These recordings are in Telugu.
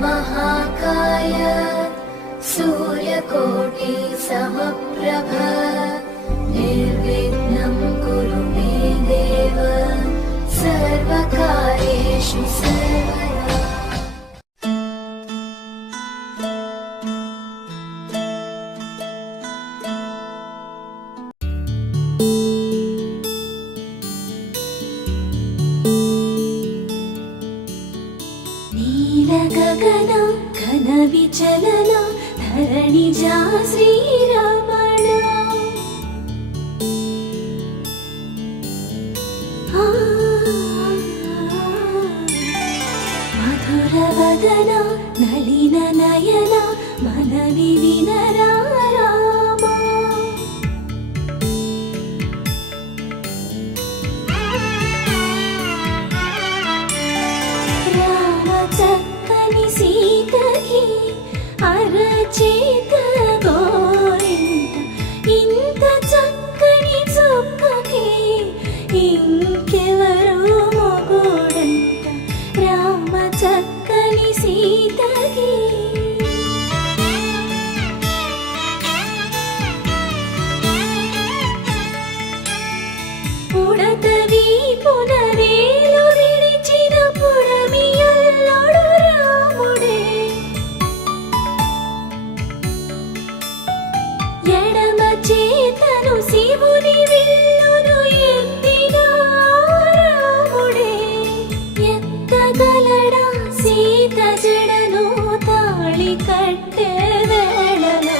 वक्रतुण्डमहाकाय सूर्यकोटि समप्रभ निर्विघ्नं कुरु मे देव सर्वकार्येषु सर्वदा। नीलगगन घनविचलन धरणिजा श्रीरमण मधुरवदन नलिन नयन मनवि विनरा చక్కని సీతకి అరచేత గోరింట ఇంత చక్కని చుక్కకి ఇంకెవరో మొగుడంట రామ చక్కని సీతకి ఉడత వీపున వేలు విడిచిన పుడమియల్లోడు రాముడే ఎడమ చేతను శివుని విల్లును ఎత్తిన రాముడే ఎత్తగలడా సీత జడను తాళి కట్టే వేళలో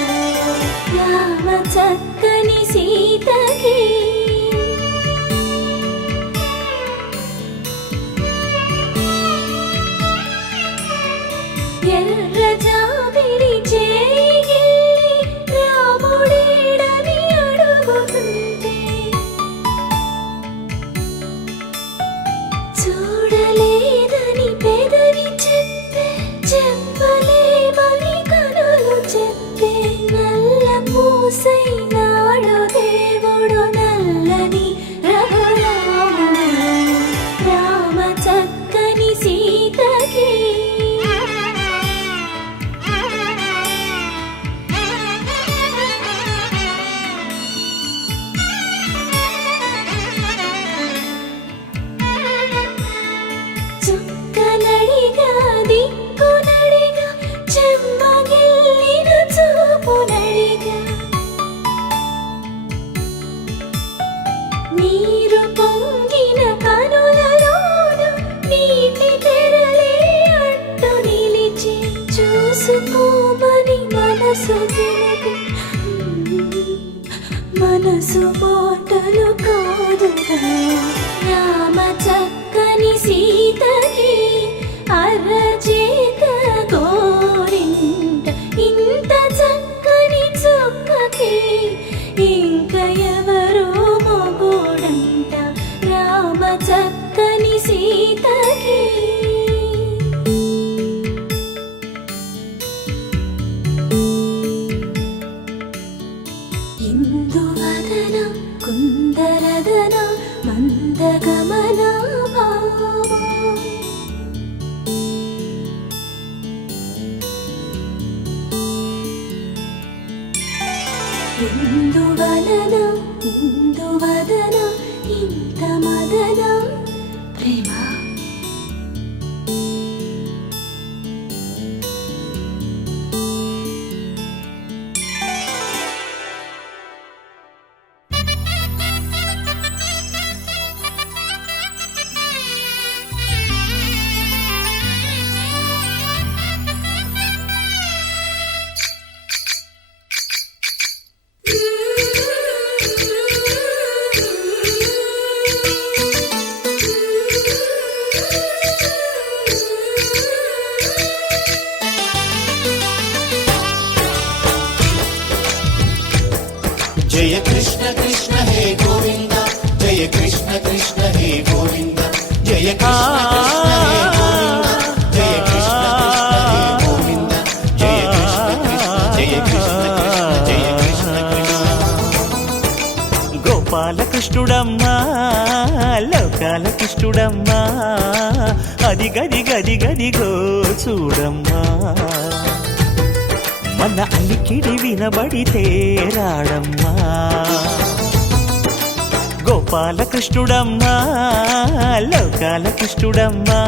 రామ చక్కని సీతకి ఎర్ర జాబిలి చేయి రాముడేడని అడుగుతుంటే చూడలేదని పెదవి చెప్పే చెప్పలేమని కనులు చెప్పే నల్ల పూసైనాడు దేవుడు నల్లని రఘురాముడు రామ చక్కని సీతకి చుక్కనడిగా దిక్కునడిగా చెమ్మగిల్లిన చూపునడిగా నీరు పొంగిన కనులలోన నీటి తెరలే అడ్డు నిలిచి చూసుకోమని మనసు తెలిపి మనసు మాటలు కాదుగా రామ చక్కని సీతకి అరచేత గోరింట ఇంత చక్కని చుక్కకి ఇంక ఎవరో మొగుడంట రామ చక్కని సీతకి ఇందువదన కుందరదన మందగమన భామా ఇందువలన ఇందువదన ఇంత మదన ప్రేమ जय कृष्ण कृष्ण हे गोविंद जय कृष्ण कृष्ण हे गोविंद जय कृष्ण कृष्ण हे गोविंद जय कृष्ण कृष्ण हे गोविंद जय कृष्ण कृष्ण जय कृष्ण कृष्ण गोपाल कृष्णुडम्मा लोकाल कृष्णुडम्मा అది అదిగదిగదిగదిగో చూడమ్మా మన అలికిడి వినబడితే రాడమ్మా గోపాలకృష్ణుడమ్మా లోకాల కృష్ణుడమ్మా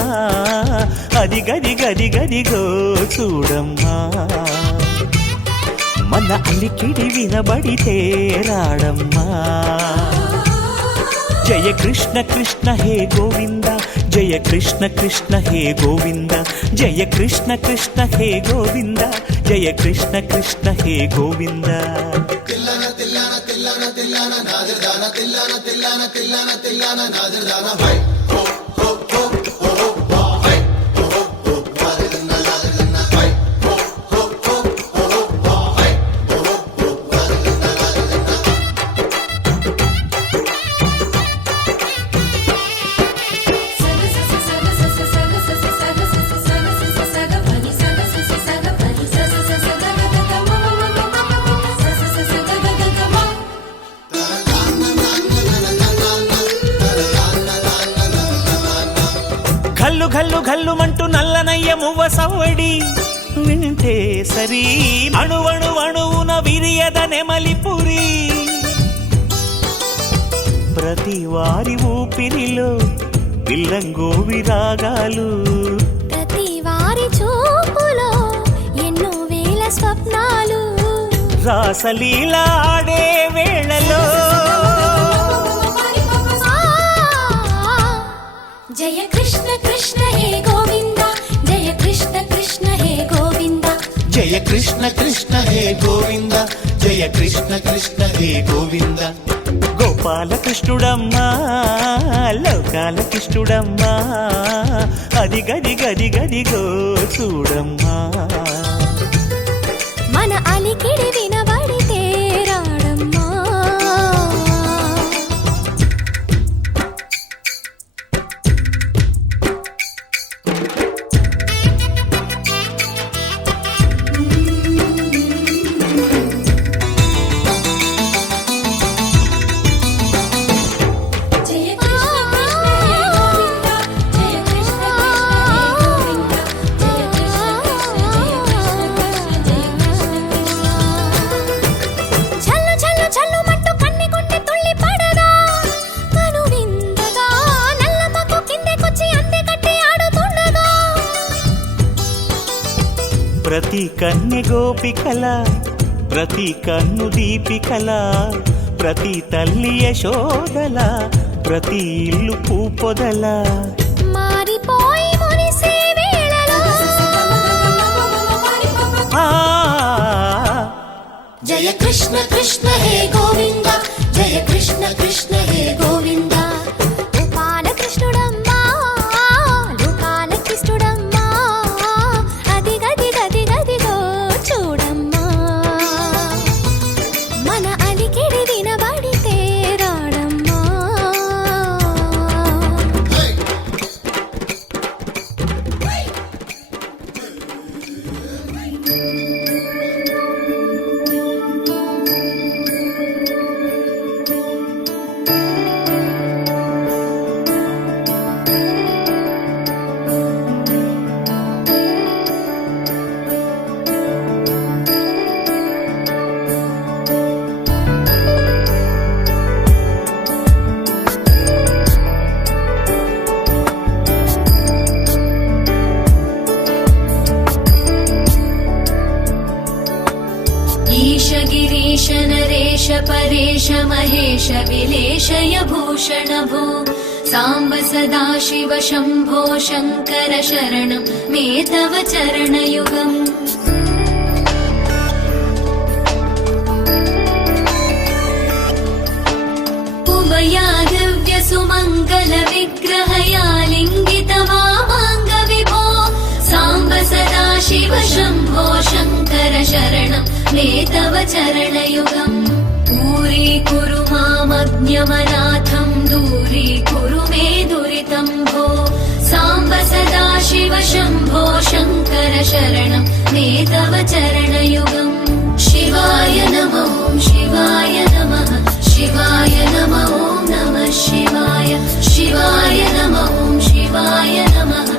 అదిగదిగదిగదిగో చూడమ్మా మన అలికిడి వినబడితే రాడమ్మా జయ కృష్ణ కృష్ణ హే గోవింద జయ కృష్ణ కృష్ణ హే గోవింద జయ కృష్ణ కృష్ణ హే గోవింద జయ కృష్ణ కృష్ణ హే గోవింద తిల్లన తిల్లన తిల్లన తిల్లన నాదిర్దాన తిల్లన తిల్లన తిల్లన తిల్లన నాదిర్దాన హై హో హో హో హో హో హై హో హో నాదిర్దాన నాదిర్దాన హై హో హో హో హో హై హో హో నాదిర్దాన ఘల్లు ఘల్లు ఘల్లుమంటూ నల్లనయ్య మువ్వ సవ్వడి వింటే సరి అణువణు అణువున విరియద నెమలిపురి ప్రతి వారి ఊపిరిలో పిల్లంగోవి రాగాలు ప్రతి వారి చూపులో ఎన్నో వేల స్వప్నాలు రాసలీల ఆడే వేళలో జయ కృష్ణ కృష్ణ హే గోవింద జయ కృష్ణ కృష్ణ హే గోవింద జయ కృష్ణ కృష్ణ హే గోవింద జయ కృష్ణ కృష్ణ హే గోవింద గోపాలకృష్ణుడమ్మా లోకాల కృష్ణుడమ్మా అదిగదిగదిగదిగో చూడమ్మా మన అలికిడి వినబడితే రాడమ్మా ప్రతి కన్నె గోపికల ప్రతి కన్ను దీపికల ప్రతి తల్లి యశోదల ప్రతి ఇల్లు పూపొదల మారిపోయి మురిసే వేళలో జయ కృష్ణ కృష్ణ హే గోవింద జయ కృష్ణ కృష్ణ హే గోవింద గోపాల కృష్ణుడమ్మా లోకాల కృష్ణుడమ్మా అదిగదిగదిగదిగో చూడమ్మా మన అలికిడి వినబడితే రాడమ్మా ईश नरेश परेश महेश विलेशय भूषण भो साम्ब सदा शिव शम्भो शङ्कर शरणं मे तव चरणयुगम् उमया दिव्य सुमङ्गल विग्रहया लिङ्गित वामाङ्ग विभो साम्ब सदा शिव शम्भो शङ्कर शरणं मे तव चरणयुगम् दूरीकुरु मामज्ञमनाथं दूरीकुरु मे दुरितं भो साम्ब सदा शिव शम्भो शङ्कर शरणं मे तव चरणयुगम् शिवाय नमो शिवाय नमः शिवाय नमो नमः शिवाय शिवाय नमो शिवाय नमः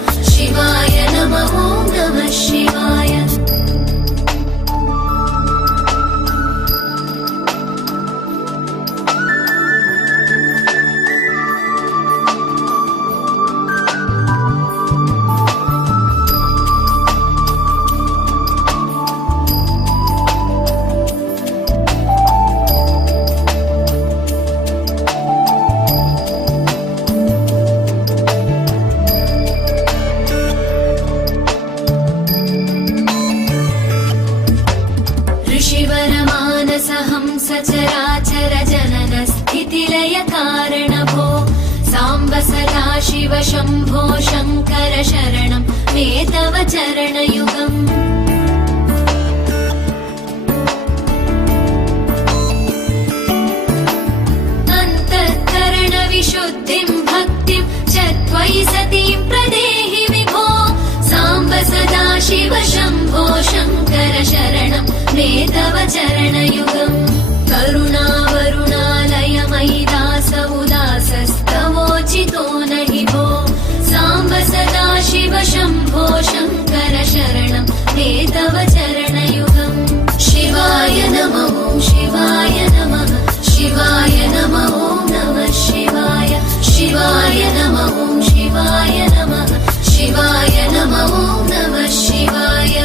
सचराचर जनन स्थितिलय कारण भो साम्ब सदा शिव शम्भो शङ्कर शरणं मे तव चरणयुगम् विशुद्धिं भक्तिं च त्वयि सतीं प्रदेहि विभो साम्ब सदा शिव शम्भो शङ्कर शरणं मे तव चरणयुगम् करुणावरुणालय मयि दास उदासस्तवोचितो नहि भो साम्ब सदा शिव शम्भो शङ्कर शरणं मे तव चरणयुगम् शिवाय नमः शिवाय नमः शिवाय नमः नमः शिवाय शिवाय नमः शिवाय नमः शिवाय नमः नमः शिवाय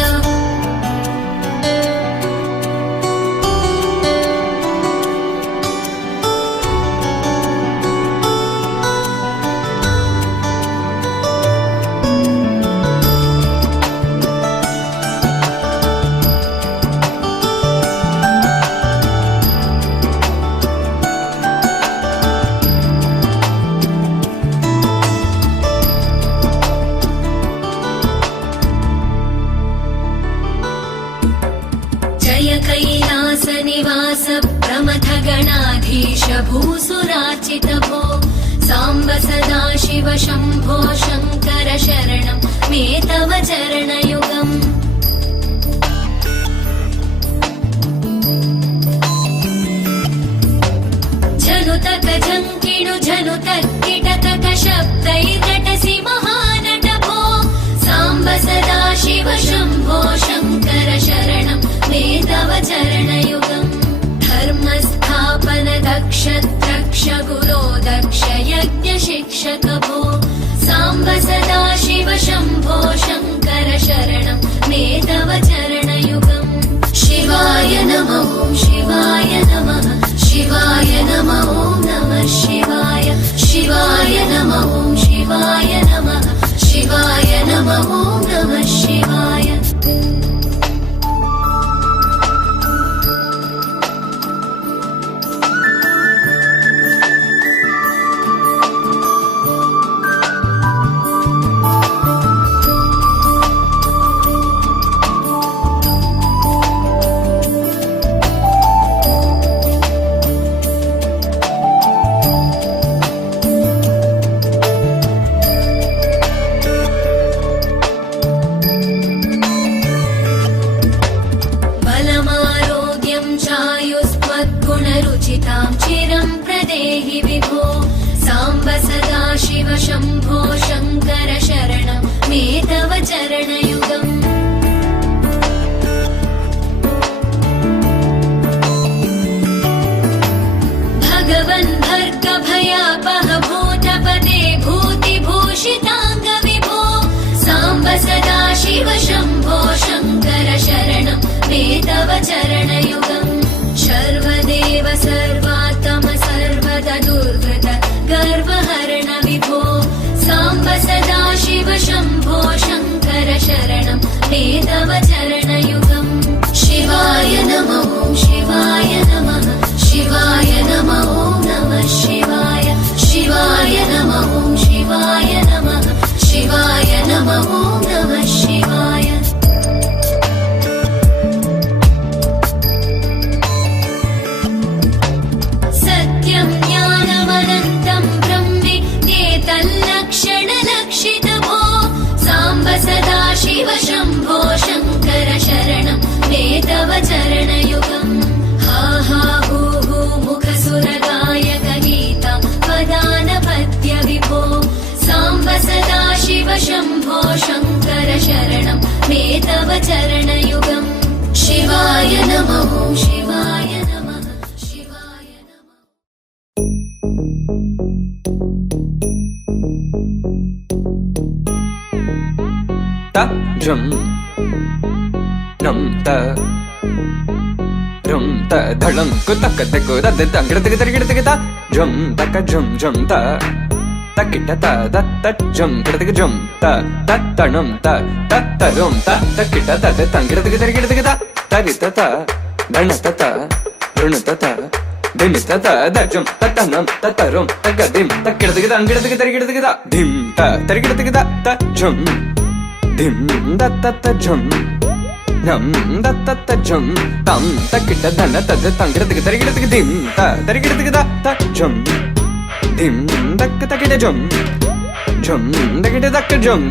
कैलासनिवास प्रमथ गणाधीश भूसुरार्चित भो साम्ब सदा शिव शम्भो शङ्कर शरणं मे तव चरणयुगम् झनुतक झङ्किणु झनुतक्किटतक शब्दैर्नटसि महानट भो साम्ब सदा शिव शम्भो शङ्कर शरणं मे तव चरणयुगम् धर्मस्थापन दक्ष द्रक्ष गुरो दक्ष यज्ञ शिक्षक भो साम्ब सदा शिव शम्भो शङ्कर शरणं मे तव चरणयुगम् शिवाय नमः शिवाय नमः शिवाय नमः नमः शिवाय शिवाय नमः शिवाय नमः शिवाय नमः नमः शिवाय चिरं प्रदेहि विभो साम्ब सदा शिव शम्भो शङ्कर शरणं मे तव चरणयुगम् भगवन् भर्ग भयापह भूतपते भूतिभूषिताङ्ग विभो साम्ब सदा शिव शम्भो शङ्कर शरणं मे तव चरणयुगम् सर्वदेव सर्वात्म सर्वदा दुर्गत गर्वहरण विभो साम्ब सदा शिव शम्भो शङ्कर शरणं मे तव चरणयुगम् शिवाय नमः शिवाय नमः शिवाय नमः नमः शिवाय शिवाय नमः शिवाय नमः शिवाय नमः नमः शिवाय सत्यं ज्ञानमनन्तं ब्रह्मेतल्लक्षणलक्षित भो साम्ब सदा शिव शम्भो शङ्कर शरणं मे तव चरणयुगम् हा हा हू हू मुखसुरगायक गीता वदानपत्य विभो साम्ब सदा शिव शम्भो शङ्कर शरणं मे तव चरणयुगम् शिवाय नमः शिवाय नमः शिवाय नमः ta drum num ta rum ta dhalam kutak tak da da dangir tak tak tak ta drum tak drum ta takita ta da ta drum tak drum ta ta num ta rum ta takita ta da dangir tak tak ta tarita ta dhanata ta రుణు తత దిమి తత దజం తతనం తతరం తగ దిం తక్కిడదిగద అంగిడదిగ తరిగిడదిగద దిం తరిగిడదిగద తజం దిం దత్త జం నం దత్త జం తం తక్కిట ధన తద తంగిడదిగ తరిగిడదిగ దిం తరిగిడదిగద తజం దిం దక్క తకిట జం జం దకిట దక్క జం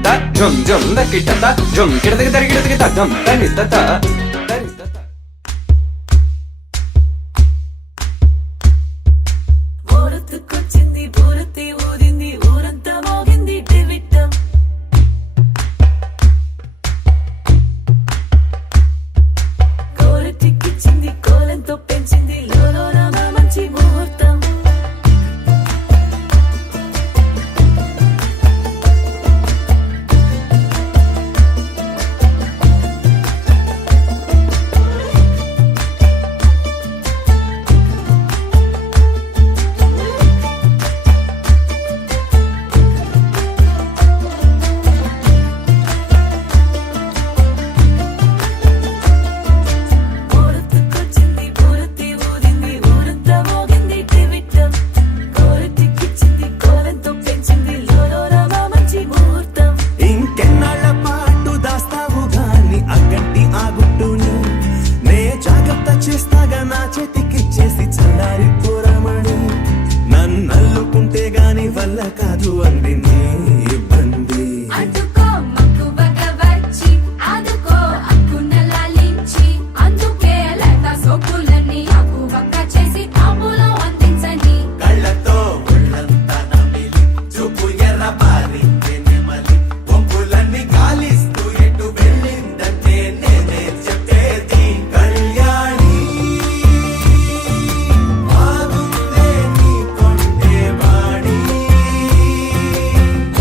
జం దకిట జం కిడదిగ తరిగిడదిగ తదం తని తత ఊరొత్తుకొచ్చింది ఊరొత్తి ఊరింది ఊరంతా మోగింది టివిట్టం కోరటిక్కిచ్చింది కోలంతో పెంచింది లోలోన మంచి ముహూర్తం ఊరొత్తుకొచ్చింది ఊరొత్తి ఊరింది ఊరంతా మోగింది టివిట్టం కోరటిక్కిచ్చింది కోలంతో పెంచింది లోలోన మంచి ముహూర్తం ఇంకెన్నాళ్ళ పాటు దాస్తావు గాని అగ్గంటి ఆ గుట్టుని నే జాగ్రత్త చేస్తాగా నా చేతికిచ్చేసి చల్లారి పోరమణి నన్నల్లుకుంటే గాని వల్ల కాదు అంది నీ ఇబ్బంది అడ్డుకో మక్కువగా వచ్చి ఆదుకో అక్కున లాలించి అందుకే లత సోకులన్నీ అక్కువక్క చేసి తాంబూలం అందించని కళ్ళతో ఒళ్ళంతా నమిలి చూపు ఎర్ర పారి నెమలి వంపులన్నీ గాలిస్తూ ఎటు వెళ్ళిందంటే నేనే చెప్పేది కళ్యాణి బాగుందే నీ కొండే వాడి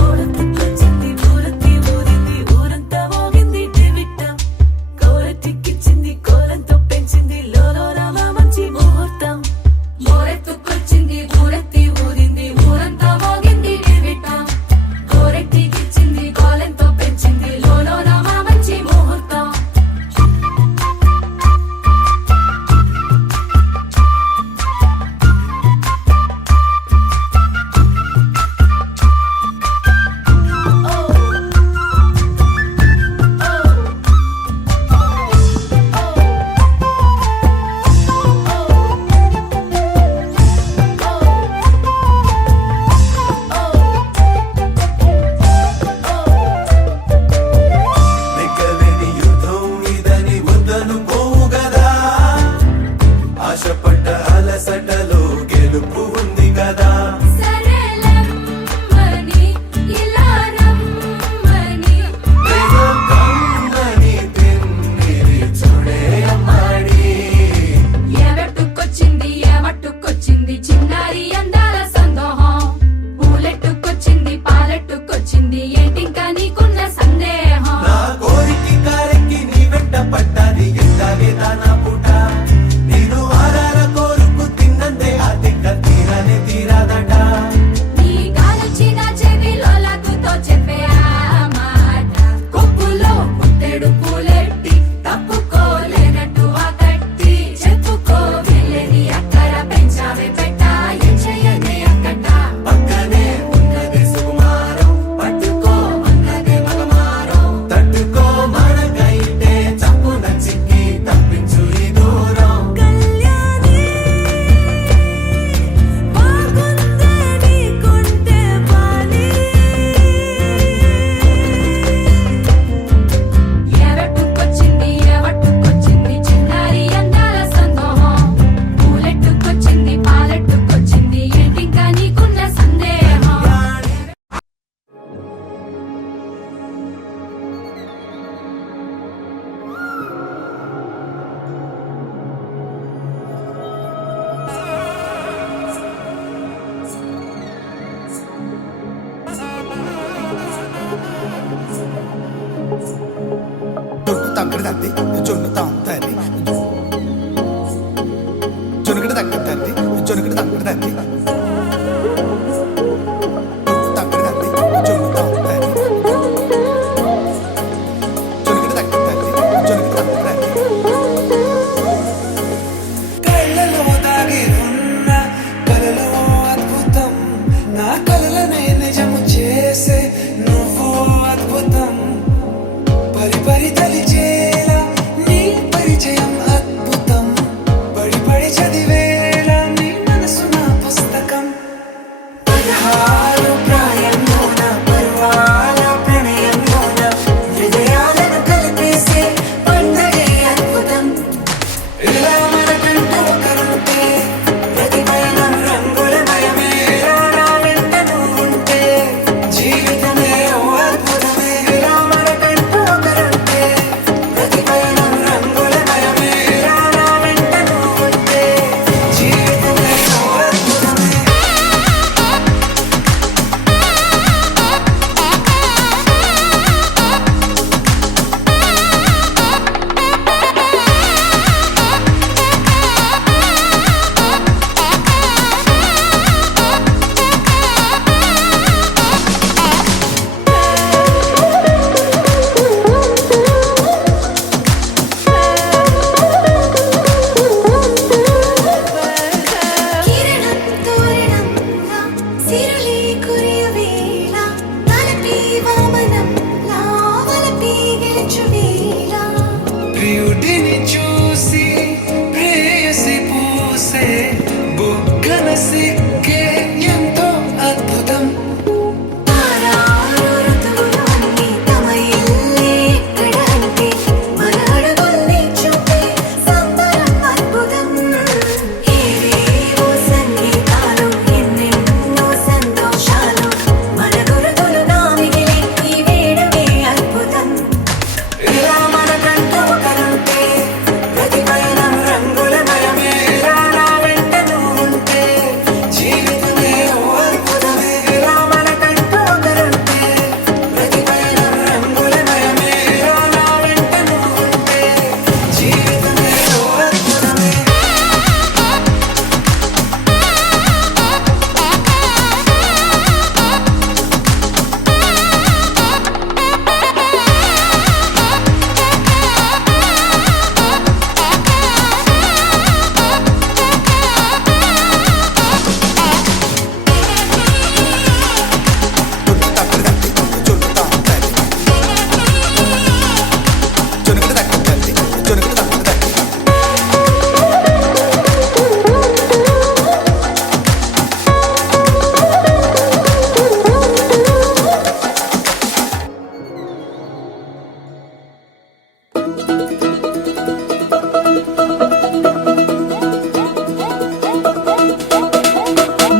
ఊరొత్తుకొచ్చింది ఊరొత్తి ఊరింది ఊరంతా మోగింది టివిట్టం కోరటిక్కిచ్చింది కోలంతో పెంచింది లోలోన మంచి ముహూర్తం మోరెత్తుకొచ్చింది ఊరెత్తి ఊరింది ఊరంతా మోగింది టివిట్టం గోరెట్టికిచ్చింది గోలెంతో పెంచింది లోలోన మా మంచి ముహూర్తం నెగ్గలేని యుద్ధం ఇదని వద్దనుకోవు గదా ఆశపడ్డ అలసటలో గెలుపు ఉంది కదా సరళమ్మని ఇలా రమ్మని ప్రేమ కమ్మని తిన్నిరి చూడే అమ్మాడి ఏవట్టుకొచ్చింది ఏమట్టుకొచ్చింది చిన్నారి అందాల సందోహం పూలెట్టుకొచ్చింది పాలెట్టుకొచ్చింది ఏంటింకా నీకున్న సందేహం నా కోరికి కారెక్కి నీ వెంట పడ్డాది ఎందాలే దానా పూట నేను ఆరార కోరుకు తిన్నందే ఆ తిక్క తీరనే తీరాదట నీ గాలొచ్చిన చెవిలో లగ్గుతో చెప్పే ఆ మాట కొప్పులో పుట్టెడు పూలెట్టి తప్పుకోలేనట్టు ఆ కట్టి చెప్పుకో వెళ్ళేది అక్కర పెంచావే పెట్ట ఏం చెయ్యనే అక్కట పక్కనే ఉన్నది సుకుమారం పట్టుకో అన్నదే మగమారం తట్టుకో మనకైతే చప్పున చిక్కి తప్పించు ఈ దూరం కళ్యాణి బాగుందే నీ కొంటే పాలి ఏవట్టుకొచ్చింది ఏవట్టుకొచ్చింది చిన్నారి అందాల సందోహం పూలెట్టుకొచ్చింది పాలెట్టుకొచ్చింది ఏంటింకా నీకున్న సందేహం జొన్ను తక్కడ తద్ది జొన్ను తాంతది జొన్నుగడ తక్కడ తద్ది జొన్నుగడ తక్కడ తద్ది తక్కడ తద్ది జొన్ను తాంతది జొన్నుగడ తక్కడ తద్ది జొన్నుగడ తక్కడ తద్ది కళ్ళలో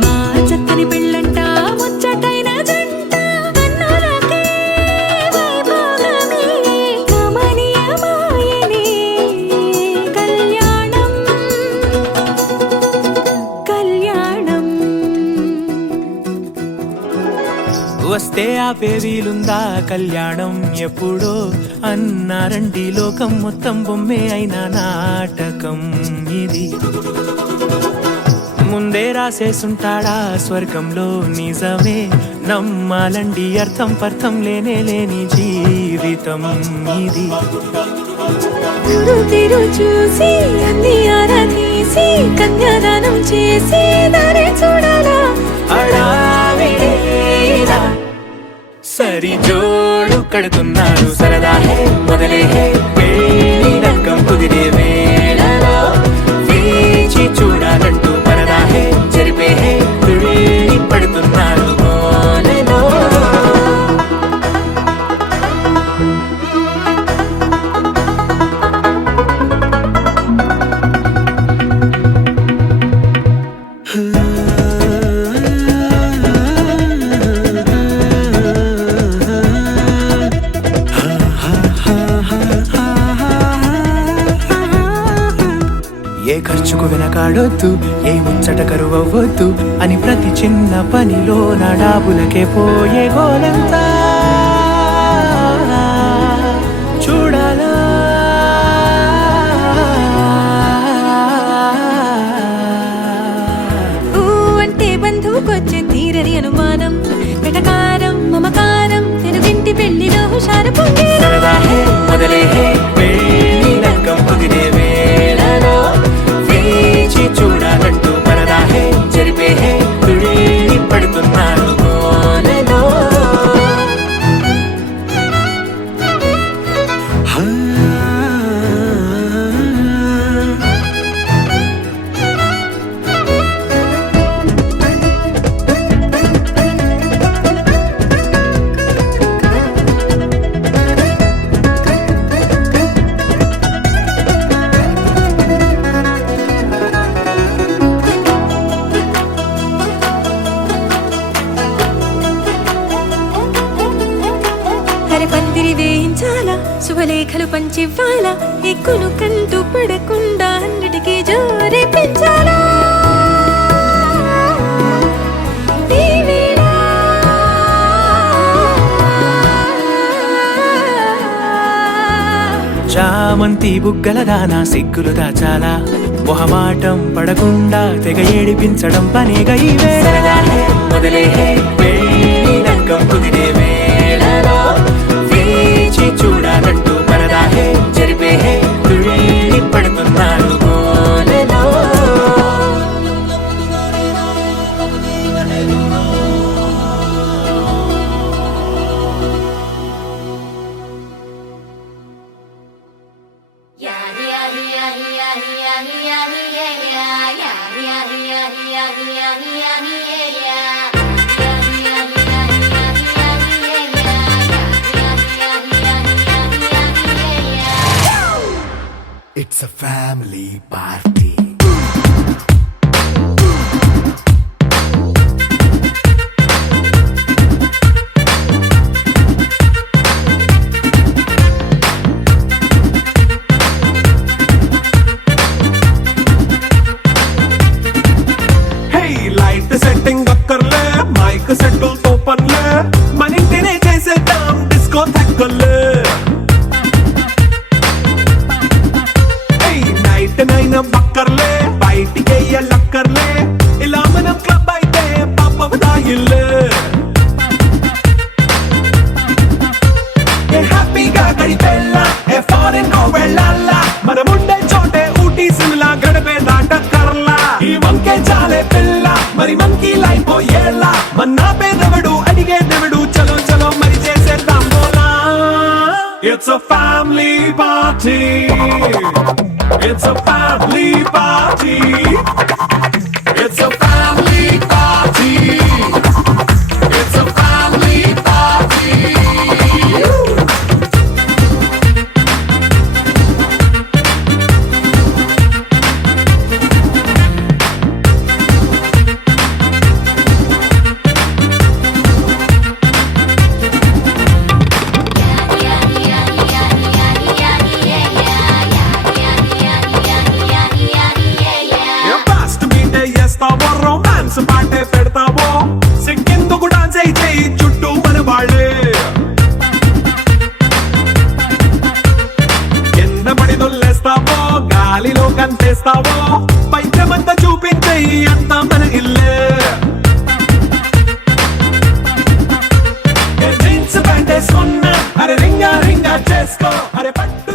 మా చక్కని పెళ్ళంట ముచ్చటైన జంట కన్నులకే వైభోగమే కమనీయమాయనే కళ్యాణం కళ్యాణం వస్తే ఆపే వీలుందా కళ్యాణం ఎప్పుడో అన్నారండి లోకం మొత్తం బొమ్మే అయిన నాటకం ఇది ముందే రాసేసుంటాడా స్వర్గంలో నిజమే నమ్మాలండి అర్థం పర్థం లేని జీవితం ఇది తిరు చూసి అన్ని ఆరా తీసి కన్యాదానం చేసి దారి చూడాలా హడావిడిలా సరి జోడు కడుతున్నారు సరదా హే మొదలే హే పెళ్లి లగ్గం కుదిరే వేళలో వేచి చూడాలంటూ పరదా హే జరిపే హే తుళ్ళి పడుతున్నారు గోలెలో ఏ ఖర్చుకు వెనకాడొద్దు ఏ ముచ్చట కరువవ్వద్దు అని ప్రతి చిన్న పనిలో నా డాబులకే పోయే గోలంతా చూడాలా ఊ అంటే బంధువుకొచ్చే తీరని అనుమానం వెటకారం మమకారం తెలుగింటి పెళ్లిలో హుషారు పొంగే సరదా హే మొదలే హే పెళ్లి లగ్గం కుదిరే వేళలో వేచి చూడాలంటూ పరదా హే జరిపే హే తుళ్ళి పడుతున్నారు గోలెలో పందిరి వేయించాలా శుభలేఖలు పంచివ్వాలా ఎక్కును కంటూ పడకుండా అన్నిటికీ జోరే పెంచాలా ఈ వేళ చామంతి బుగ్గల దానా సిగ్గులు దాచాలా మొహమాటం పడకుండా తెగ ఏడిపించడం పనేగా ఈ వేళ మొదలే హే పెళ్లి లగ్గం కుదిరే వేళలో వేచి చూడాలంటూ పరదా హే జరిపే హే తుళ్ళి పడుతున్నారు గోలెలో It's a family party. Hey, light setting అక్కర్లే మైక్ సెట్టు తో పనిలే మన ఇంటినే చేసేద్దాం డిస్కో థక్కర్లే నైట్ నైన్ బక్కర్లే బయటికి లక్కర్లే ఇలా మనం క్లబ్ అయితే పాప దాయిల్లే హ్యాపీగా గడిపెళ్ళ ఏ ఫారెన్ కో వెళ్ళాల మనం ఉండే చోటే ఊటీ సిమ్లా గడిపే దాటక్కర్లా ఈ వంకే చాలే పిల్ల మరి మంకీ లైఫ్ ఏళ్ళ మన్నా పేదవడు అడిగే దేవుడు చలో చలో మరి చేసేద్దాం బోలా it's a family party. It's a family party. It's a family party. It's a family party. గంతేస్తావో పైద్యమంతా చూపించేయి అంత మన ఇల్లే జీన్స్ ప్యాంట్ వేసుకున్నా అరే రింగా రింగా చేసుకో అరే పట్టు